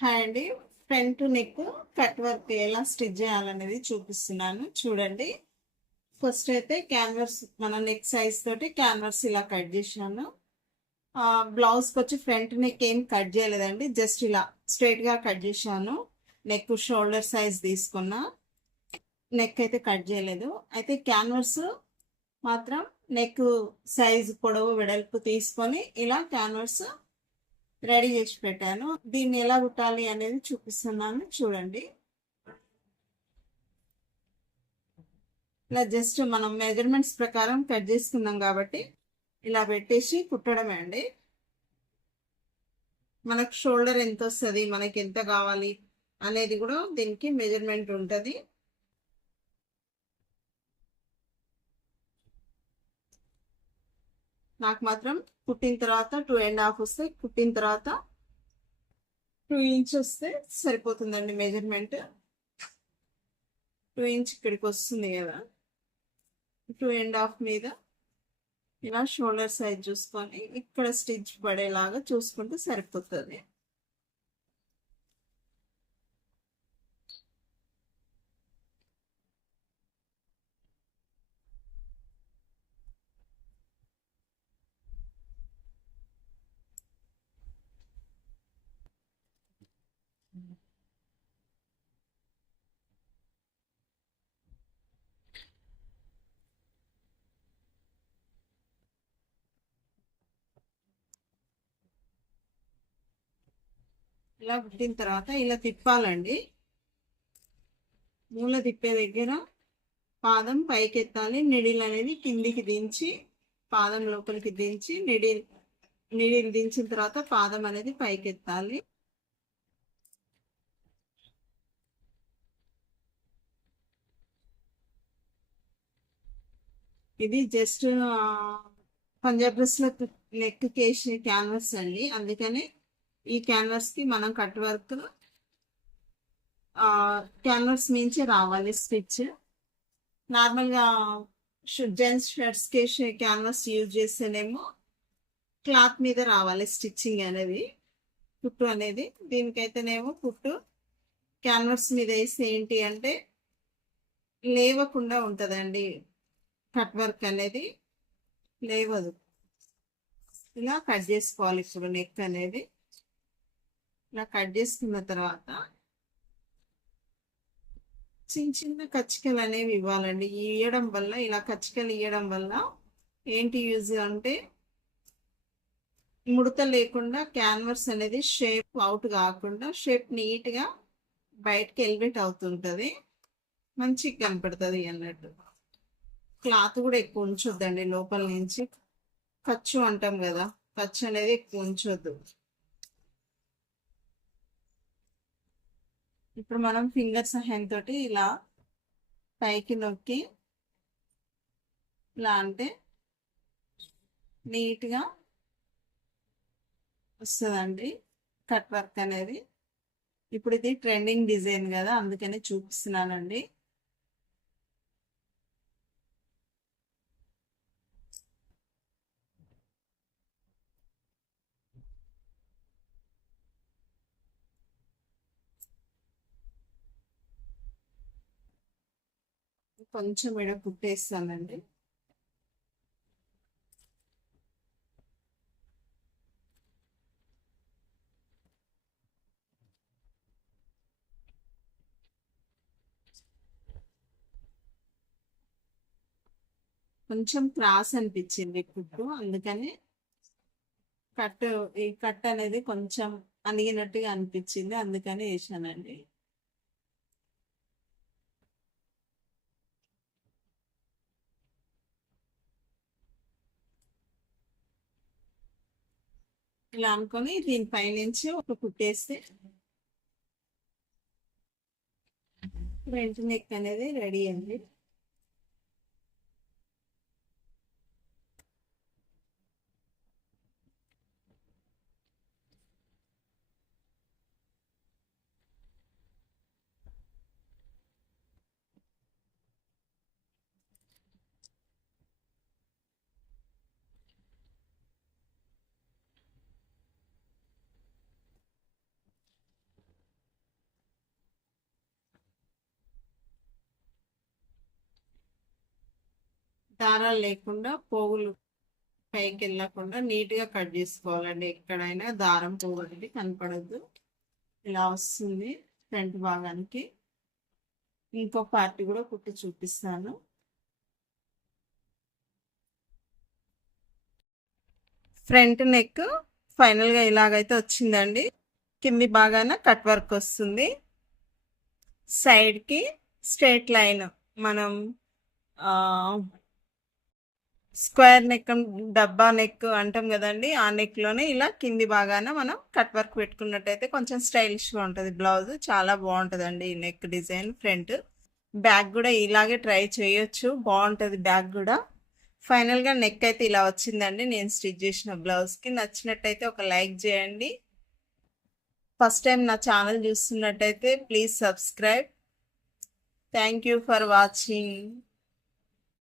Hi అండి. Front neck cut work ఎలా stitch చేయాలనేది చూపిస్తున్నాను చూడండి. ఫస్ట్ అయితే క్యాన్వర్స్ మన నెక్ సైజ్ తోటి క్యాన్వర్స్ ఇలా కట్ చేశాను. బ్లౌజ్కి వచ్చి ఫ్రంట్ నెక్ ఏం కట్ చేయలేదండి, జస్ట్ ఇలా స్ట్రైట్ గా కట్ చేశాను. నెక్ షోల్డర్ సైజ్ తీసుకున్నా, నెక్ అయితే కట్ చేయలేదు. అయితే క్యాన్వర్స్ మాత్రం నెక్ సైజ్ పొడవు వెడల్పు తీసుకొని ఇలా క్యాన్వర్స్ రెడీ చేసి పెట్టాను. దీన్ని ఎలా కుట్టాలి అనేది చూపిస్తున్నాను చూడండి. ఇలా జస్ట్ మనం మెజర్మెంట్స్ ప్రకారం కట్ చేసుకున్నాం కాబట్టి ఇలా పెట్టేసి కుట్టడమే అండి. మనకు షోల్డర్ ఎంత వస్తుంది, మనకి ఎంత కావాలి అనేది కూడా దీనికి మెజర్మెంట్ ఉంటుంది. నాకు మాత్రం కుట్టిన తర్వాత 2.5 వస్తే, కుట్టిన తర్వాత 2 ఇంచ్ వస్తే సరిపోతుందండి మెజర్మెంట్. 2 ఇంచ్ ఇక్కడికి వస్తుంది కదా, 2.5 మీద ఇలా షోల్డర్ సైజ్ చూసుకొని ఇక్కడ స్టిచ్ పడేలాగా చూసుకుంటే సరిపోతుంది. ఇలా కుట్టిన తర్వాత ఇలా తిప్పాలండి. మూల తిప్పే దగ్గర పాదం పైకి ఎత్తాలి, నిడిల్ అనేది కిందికి దించి పాదం లోపలికి దించి నిడిల్ దించిన తర్వాత పాదం అనేది పైకి ఎత్తాలి. ఇది జస్ట్ పంజాబ్ డ్రెస్ లో నెక్ కేసి క్యాన్వర్స్ అండి, అందుకని ఈ క్యాన్వర్స్ కి మనం కట్ వర్క్ క్యాన్వర్స్ మించి రావాలి స్టిచ్. నార్మల్ గా జెంట్స్ షర్ట్స్ కి క్యాన్వర్స్ యూజ్ చేస్తేనేమో క్లాత్ మీద రావాలి స్టిచ్చింగ్ అనేది, కుట్టు అనేది. దీనికైతేనేమో కుట్టు క్యాన్వర్స్ మీద వేస్తే ఏంటి అంటే లేవకుండా ఉంటుందండి, కట్ వర్క్ అనేది లేవదు. ఇలా కట్ చేసుకోవాలి. ఇప్పుడు నెక్ అనేది ఇలా కట్ చేసుకున్న తర్వాత చిన్న చిన్న కచ్చికలు అనేవి ఇవ్వాలండి. ఇవ్వడం వల్ల, ఇలా కచ్చికలు ఇవ్వడం వల్ల ఏంటి యూజ్ అంటే ముడత లేకుండా క్యాన్వర్స్ అనేది షేప్ అవుట్ కాకుండా షేప్ నీట్గా బయటకి ఎలివేట్ అవుతుంటుంది, మంచిగా కనపడుతుంది అన్నట్టు. క్లాత్ కూడా ఎక్కువ ఉంచొద్దండి లోపల నుంచి, ఖర్చు అంటాం కదా, ఖర్చు అనేది ఎక్కువ ఉంచొద్దు. ఇప్పుడు మనం ఫింగర్ సహాయం తోటి ఇలా పైకి నొక్కి ఇలా అంటే నీట్గా వస్తుందండి కట్ వర్క్ అనేది. ఇప్పుడు ఇది ట్రెండింగ్ డిజైన్ కదా, అందుకని చూపిస్తున్నానండి. కొంచెం ఇక్కడ కుట్టేస్తానండి. కొంచెం క్రాస్ అనిపించింది కుట్టు, అందుకని ఈ కట్ అనేది కొంచెం అణిగినట్టుగా అనిపించింది, అందుకని వేసానండి. ఇలా అనుకొని దీనిపై నుంచి ఒక కుట్టేస్తే ఫ్రంట్ నెక్ అనేది రెడీ అండి. దారాలు లేకుండా పోగులు పైకి వెళ్ళకుండా నీట్గా కట్ చేసుకోవాలండి. ఎక్కడైనా దారం పోగు అనేది కనపడద్దు. ఇలా వస్తుంది ఫ్రంట్ భాగానికి. ఇంకో పార్టీ కూడా కుట్టి చూపిస్తాను. ఫ్రంట్ నెక్ ఫైనల్గా ఇలాగైతే వచ్చిందండి. కింది భాగాన కట్ వర్క్ వస్తుంది. సైడ్కి స్ట్రైట్ లైన్ మనం స్క్వేర్ నెక్ డబ్బా నెక్ అంటాం కదండి, ఆ నెక్లోనే ఇలా కింది భాగాన మనం కట్ వర్క్ పెట్టుకున్నట్టయితే కొంచెం స్టైలిష్గా ఉంటుంది. బ్లౌజ్ చాలా బాగుంటుందండి ఈ నెక్ డిజైన్. ఫ్రంట్ బ్యాక్ కూడా ఇలాగే ట్రై చేయొచ్చు, బాగుంటుంది బ్యాక్ కూడా. ఫైనల్గా నెక్ అయితే ఇలా వచ్చిందండి నేను స్టిచ్ చేసిన బ్లౌజ్కి. నచ్చినట్టయితే ఒక లైక్ చేయండి. ఫస్ట్ టైం నా ఛానల్ చూస్తున్నట్టయితే please subscribe. Thank you for watching.